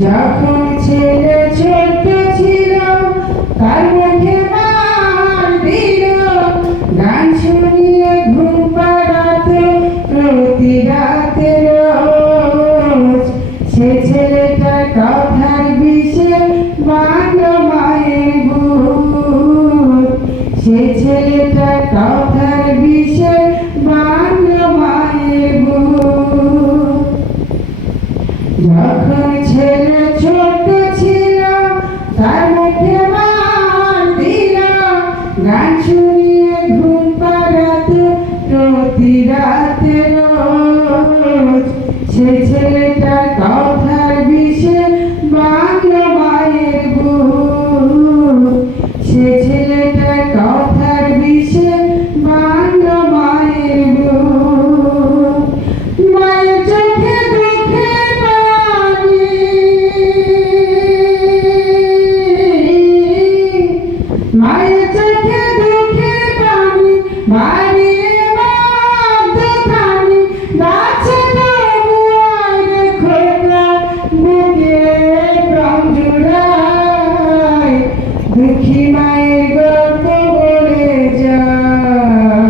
যখন ছেলে ছোট ছিল তার মুখে মার দিল, গান শুনিয়ে ঘুম পাড়াতো প্রতি রাতে রোজ। সে ছেলেটার কথার বিষে বাঁধল মায়ের বুক, সে ছেলেটার কথার বিষে বাঁধল মায়ের বুক। যখন ছেলে ছোট ছিল তার মুখে মার দিল, গান শুনিয়ে ঘুম পাড়াতো প্রতি রাতে রোজ। সে ছেলেটার কথার বিষে বাঁধল মায়ের বুক, সে ছেলেটার কথার বিষে বাঁধল মায়ের বুক। মায়ের চোখে দুঃখের পানি, মায়ের চোখে দুঃখের পানি বাড়িয়ে বাঁধখানি, গাছে তবুয়ায় খোকা বুকে প্রাণ জুড়ায়। দুঃখী মায়ের গল্প বলে যায়,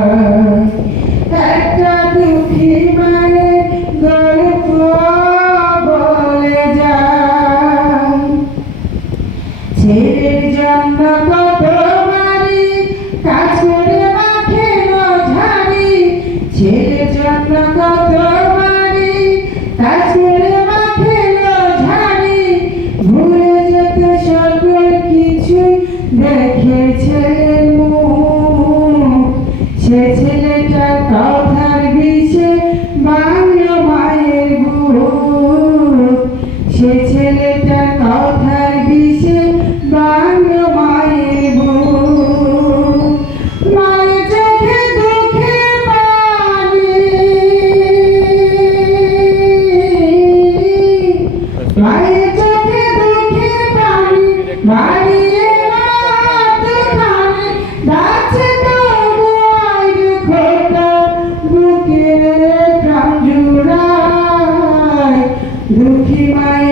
একটা দুঃখী মায়ের গল্প বলে যায়। ছেলের জন্য কত বাড়ি কাজ করে মাঠে ঝাড়ি, ছেলের জন্য কত বাড়ি কাজ করে মাঠে ঝাড়ি। ভুলে যেত সকল কিছু দেখে ছেলের মুখ, সে ছেলেটার কথার বিষে বাঁধল মায়ের বুক, সে ছেলেটার কথার বিষে বাঁধল মায়ের বুক। মায়ের চোখে দুঃখের পানি, মায়ের চোখে দুঃখের পানি বাড়িয়ে বাঁধখানি, গাছে তবুয়ায় খোকা বুকে প্রাণ জুড়ায়। দুঃখী মায়ের